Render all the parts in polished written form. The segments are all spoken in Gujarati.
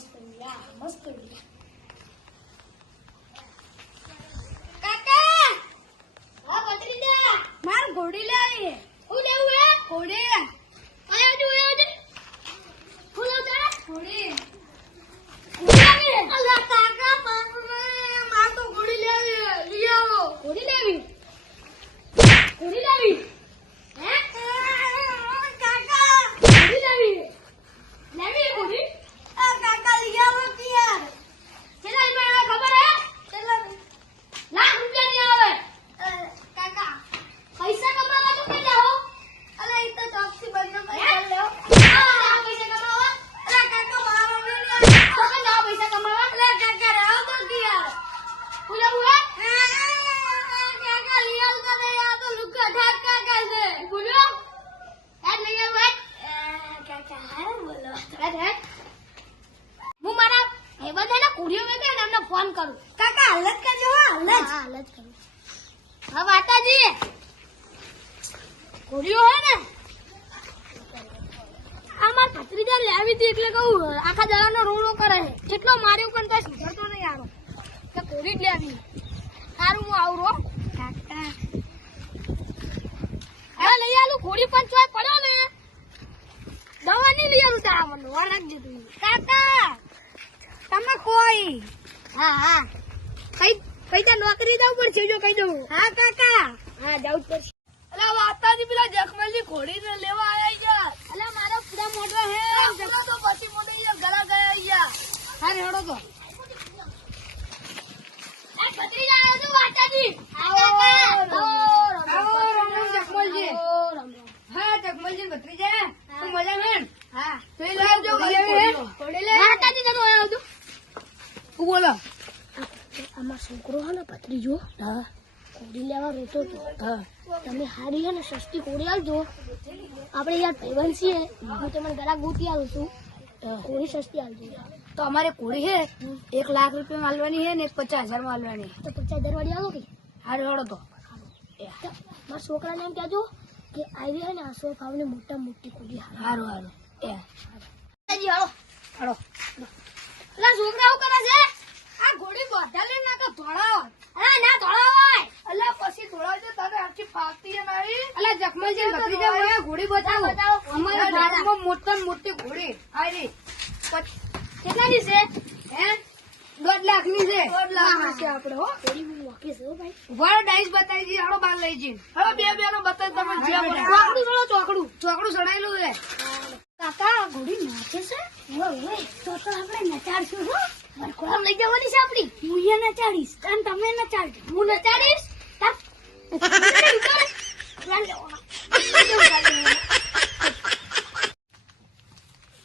મસ્ત મસ્ત કાકા હા પત્રીજા માર ઘોડી લે આવી હું લેવું હે ઘોડી આયો જો હું લેવ તારે ઘોડી અલ્લા કાકા માર તો ઘોડી લેવી લઈ આવો ઘોડી લેવી હે કાકા ઘોડી લેવી ઘોડી આ કાકા લઈ આવો યાર કેટલા રૂપિયા ખબર હે કેટલા લાખ રૂપિયા ની આવે કાકા પૈસા કમાવા તો કેટલા હો અલે ઈ તો ચોકસી બંને પૈસા લેવો આ પૈસા કમાવા અલે કાકા મારો નહીં તો ના પૈસા કમાવા અલે કાકા રાવ તો યાર બોલાવું હે કાકા લઈ આવ તો નહીં આ તો લુકા ઠાક કાકા છે બોલ્યો આ લઈ આવ કાકા હે બોલો હે હું મારા એ બધાના કુડીઓ મે કે એમને ફોન કરું કાકા હાલત કરજો હાલત કરું હા વાતાજી કુડીઓ હે ને આમાં ભત્રીજા લેવી હતી એટલે કહું આખા જણાનો રોડો કરે છે કેટલો માર્યો પણ કઈ સુધરતો નહીં આરો કે કુડી જ લેવી સારું હું આવરો કાકા હા લઈ આલું કુડી પણ ચોય પડ્યો ને દવા નહીં લઈ આલું તારા મને વાર રાખજે તું કાકા તમે કોઈ હા કઈ ત્યાં નોકરી જવું પડશે જો કહી દઉં હા કાકા હા જવું પડશે અલા વાતાજી પેલા જખમલની ઘોડી ને લેવા આવ્યા યાર અલા મારા પૂરા મોઢવા હે તો પછી મોઢે યાર ગળા ગયા યાર હા રેડો તો આ ભત્રીજા આવ્યો તો વાતાજી આવો જખમલજી હા જખમલજી ભત્રીજા તું મજા મેં હા તો એ લાવજો ઘોડી લે વાતાજી જતો આવ્યો તું બોલો આમાં છોકરો હે ને ભત્રીજો હા કોડી લેવા રહેતો હતો હા તમે હારી હે ને સસ્તી કોડી આલજો આપણે યાર ભાઈબંધ છીએ હું તમને ગરાક ગોતી આલું છું કોડી સસ્તી આલજો તો અમારે કોડી હે 1 લાખ રૂપિયા માલવાની હે ને 50,000 માલવાની તો 50,000 વાળી આલો કે હારે હળો તો મારા છોકરાને એમ કહેજો કે આવી હે ને આ સોફાવને મોટા મોટી કોડી હારો હારો એ જી હળો હળો ના છોકરા શું કરે છે આ ઘોડી બોધા લે ના કે ધોળાવ અલા ના ધોળાવ હોય અલા પછી ધોળાવજો તારે આખી ફાકતી છે મારી અલા જખમલજી ભત્રીજા મને ઘોડી બતાવો અમારા ગામમાં મોટા મોટી ઘોડી આરી કેટલાની છે હે 1.5 લાખની છે 1.5 લાખ છે આપણે હો ઘોડી બહુ મોટી છે હો ભાઈ વાળ ડાઈસ બતાવી દી હાડો બાર લઈ જી હવે બે નો બતાવ તમે જે બોલો ચોકડું સડાયેલું છે કાકા ઘોડી નાચે છે ઓય તો આપણે નચાડશું હો વરખોડા લઈ જવાની છે આપડી હું એ નચાડીશ અને તમે નચાડજો હું નચાડીશ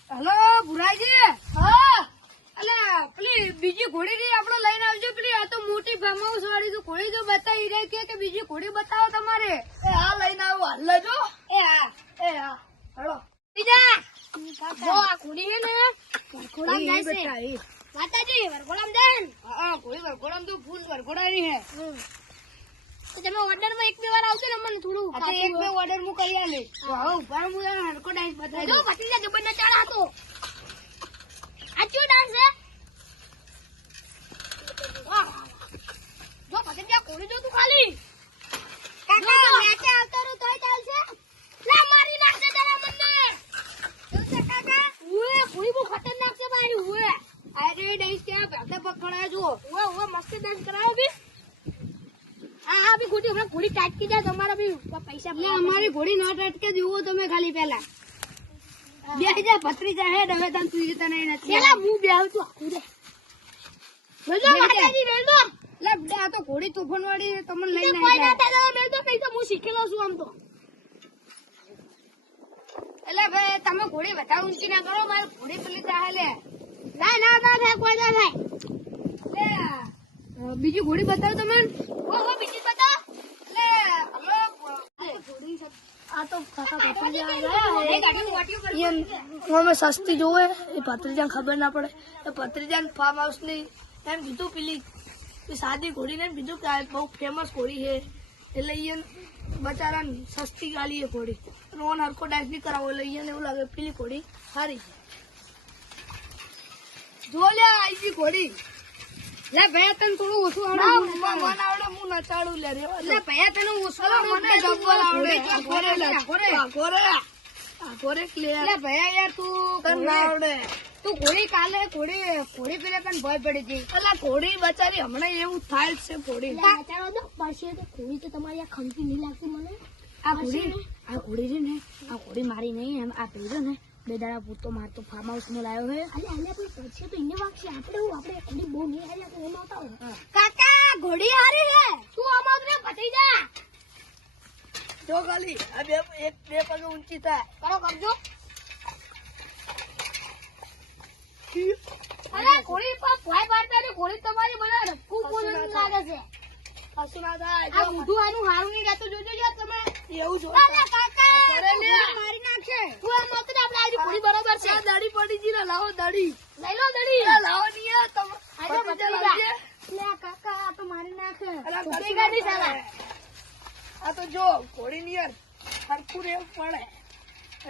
હેલો ભુરાજી હા અલા પેલી બીજી ઘોડી ની આપડે લઈને આવજો પેલી આ તો મોટી ફાર્મ હાઉસ વાળી તો ઘોડી જો બતાવી રહી કે બીજી ઘોડી બતાવો તમારે એ હા લઈને આવો હાલ લેજો એ હા હેલો બીજા જો આ ઘોડી હે ને વરખોડા જાય છે માતાજી વરઘોડામ દેન હા કોઈ વરઘોડામ તો ફૂલ વરઘોડાની હે તો તમે ઓર્ડર માં એક બે વાર આવશે ને મને થોડું એક બે ઓર્ડર હું કરી આલે તો હવે ઉપર હું હરકો ડાન્સ બતાવી દઉં ભત્રીજા જબર ના ચાળ હતો આચો ડાન્સ હે જો ભત્રીજા કોણી જો તું ખાલી કાકા મેચે આવતો રો તોય ચાલશે લે મારી નાખશે તારા મને જો કાકા ઓએ કોઈ બહુ ખતરનાક છે મારી ઓએ અરે ડાન્સ ક્યાં ભાગને પકડાય જો ઓએ મસ્ત ડાન્સ કરાવો બી હા બી ઘોડી હમણાં ઘોડી ટાટકી જાય તમારા બી પૈસા લે અમારી ઘોડી નો ટાટકે જુઓ તમે ખાલી પહેલા 2000 ભત્રીજા હે હવે તને તું જતા નહીં નથી પેલા હું બેહું તું આખું મેલો માતાજી મેલો લે આ તો ઘોડી તોફાન વાળી તમને લઈને કોઈ ના થાય મેલો નહીં તો હું શીખેલો છું આમ તો એટલે ભાઈ તમે ઘોડી વધારે ઊંચી ના કરો મારી ઘોડી પેલી ચાહે લે ના થાય કોઈ ના થાય બીજી ઘોડી બતાવો તમે બીજી બતાવો આ તો કાકા સસ્તી જોવે એ ભત્રીજા ખબર ના પડે એ ભત્રીજા ફાર્મ હાઉસ ની એમ કીધું પેલી સાદી ઘોડી ને કીધું કે બહુ ફેમસ ઘોડી છે એટલે બચારા સસ્તી ગાલી એ ઘોડી રોન હરકો ડાન્સ નહીં કરાવો એટલે એવું લાગે પેલી ઘોડી સારી જો લે આઈ ગઈ ઘોડી. લે ભૈયા તને થોડું ઓછું આવડે. મને આવડે હું નચાડું લે રે. લે ભૈયા તને ઓછું આવડે. મને ગબ્બર આવડે. ઘોરે ક્લિયર. લે ભૈયા યાર તું તને આવડે. તું ઘોડી કાલે ઘોડી પેલા તને ભય પડી હતી. અલા ઘોડી બચારી હમણાં એવું થાય જ છે ઘોડી. નચાડો તો પડશે તો ઘોડી તો તમારી આ ખંતી નહીં લાગતી મને. આ ઘોડી છે ને આ ઘોડી મારી નહીં એમ આ પહેર્યો ને 2 દાડા પૂરતો મારતો ફાર્મ હાઉસ માં લાવ્યો છે. અલે આને પણ પડશે તો એને વાગશે. આપણે ઘોડી બહુ નહીં હારી આપણે એમાં આવતા કાકા ઘોડી હારી છે. તું આમાં ને પતી જા. જો ખાલી આ બે પગ ઊંચી થાય. કરો કરજો. અરે ઘોડી પર ભય પાડતા ને ઘોડી તમારી મને રક્કુ બોલવાનું લાગે છે. હસુ ના થાય. આ મોઢું આનું હારું નહીં રહેતું જોજો જો તમે. એવું જો અરે કાકા મારી નાખે. તું આમ નહોતું ને આપણે આજુ ઘોડી બરોબર છે. આ દાડી પડી જી ને લાવો દાડી. લઈ લો દડી. લાવો નહીં આ તમે. આજે લાવજે. લે કાકા આ તો મારી નાખે. અલા તૂટી કશું ના ગઈ સાલા. થાય. આ તો જો ઘોડી ની યાર હરખું રહેવું પડે.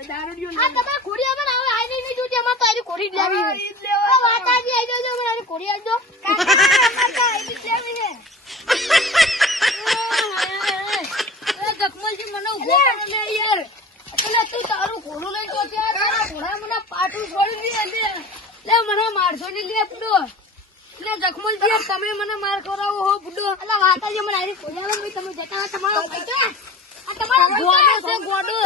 દારૂડિયો આ તમારે ઘોડી હવે આવે આઈ નહીં જોતી અમાર તો આઈ ઘોડી જ લેવી છે. ઈ જ લેવા. આ વાતાજી આઈ જજો અમારે આઈ ઘોડી આઈ જો. અમાર તો આઈ જ લેવી છે. એ જખમલજી મને ઉભો કરો લે યાર. એટલે તું તારું ઘોડું લઈ જો છે. તારા ઘોડા મને પાટું છોડી દે લે મને મારશો ની લે બુડો. લે જખમલજી યાર, તમે મને માર કરાવો હો બુડો. અલા વાતાજી મને આઈ ઘોડી આવે ભાઈ તમે જતા તમારો પૈસા આ તમારો ગોડો છે ગોડો.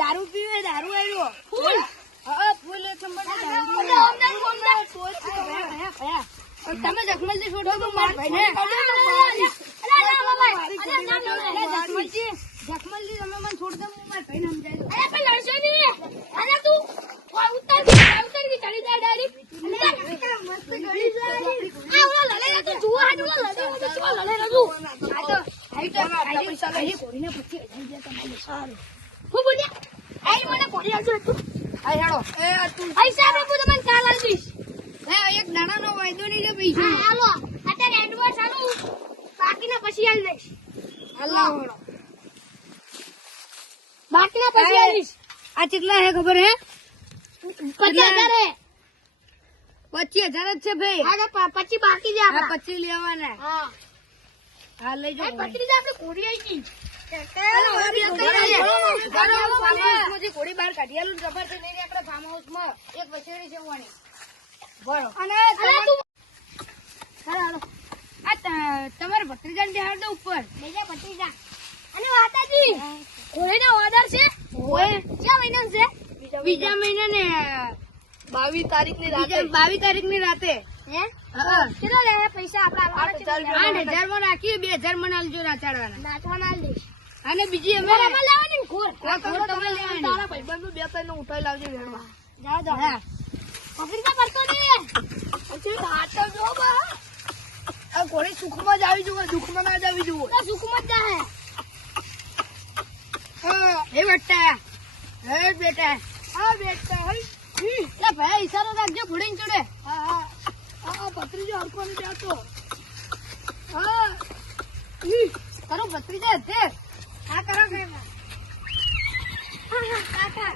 દારૂ પીવે દારૂ આવ્યો. ફૂલ. હા ફૂલ એક નંબર અમને તમે જખમલજી છોડો તો માર ભાઈને જખમલજી તમે મને છોડ દો હું માર ભાઈને સમજાવી દઉં. અરે પણ લડશો નહીં. અરે તું ઉતર ગઈ ચડી જાય ડાયરેક્ટ. મસ્ત ગળી છે. આ ઓલો લડે તું જુઓ આ ઓલો લડે તો શું લડે તું. આ તો પૈસા લઈ ઘોડીને પછી સારું. હું બોલ્યા આઈ મને ઘોડી આવજો તું. આ હેડો એ તું પૈસા આપે હું તમને કાલ આલી દઈશ. હે એક નાનાનો વાયદો નહીં લે પૈસા. હા હાલો અત્યારે એડવાન્સ આલું બાકીના પછી આલી દઈશ. અલ્લાહ બાકીના પછી આલીશ. આ કેટલા હે ખબર હે? 50,000 હે. 25,000 જ છે ભાઈ. હા પછી બાકી છે આ આપણા. 25 લેવાના. હા હા લઈ જાઓ. પત્રી આપણે ઘોડી આવી ગઈ. ઘોડી બહાર કાઢી આલું જબર છે નહીં આપણે ફાર્મ હાઉસ માં એક વસેડી છે ઓવાની. બરો અને હાલો આ તમારે ભત્રીજાને બેહાડ દો ઉપર. બીજા પત્રીજા અને વાતાજી ઘોડીનો ઓર્ડર છે. ઓય ક્યાં મહિના છે? બીજા મહિના ને 22 તારીખ ની રાતે. 22 તારીખ ની રાતે. હે હા કેટલા લે પૈસા આપડા 8,000 માં રાખીએ 2,000 મને આલજો નાચાડવાના. નાચવાના આલ દઈશ. અને બીજી અમે ઘોડામાં લેવાની ને ઘોર. આ ઘોર તમે લેવાની. તારા ભાઈબંધો 2-3 ને ઉઠાઈ લાવજો વેણવા. જાઓ જાઓ. હા પત્રીજા કરતો નહીં. પછી હાથ જો બા આ ઘોડી સુખમાં જ આવી જુઓ દુઃખમાં ના જ આવી જુઓ. તો સુખમત જાહે. હા હે બેટા હે બેટા હા બેટા હે લે ભાઈ ઈશારો રાખજો ઘોડીને ચડે. હા હા હા ભત્રીજો હરકો ને જાતો. હા કરો ભત્રીજા દે હા કરો કે કાકા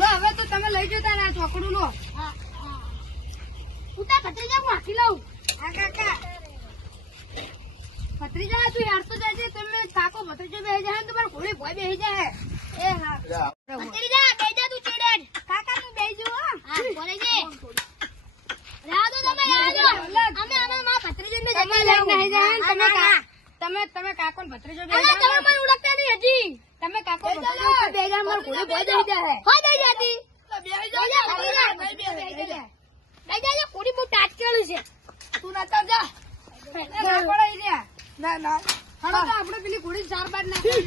લો હવે તો તમે લઈ જતા ને આ ચોકડું લો. હા હા ઉતા પત્રીજા હું હાકી લઉં. હા કાકા ભત્રીજા તું યાર તો જાજે તમે કાકો ભત્રીજો બેહી જાય ને તમારે ઘોડી ભોય બેહી જાય. એ હા પત્રીજા બેજા તું ચડે. કાકા તું બેહી જો. હા બોલે છે. રાદો તમે આજો. અમે માં પત્રીજાને તમે લઈને આવી જાય ને તમે કાકો ને ભત્રીજો બેહી અલા તમે જાય. મને ઓળખતા નહીં હજી. તમે કાકો ભત્રીજો બેહી જાય મારે ઘોડી ભોય બેહી જાય. હોય દઈ જાતી. બેહી જાય. દઈ જાજો કોડી બહુ ટાટકેલું છે. તું નતા જા ના પડે રે ના ના. હવે તો આપણે પેલી ઘોડી 4 બાર નાખી.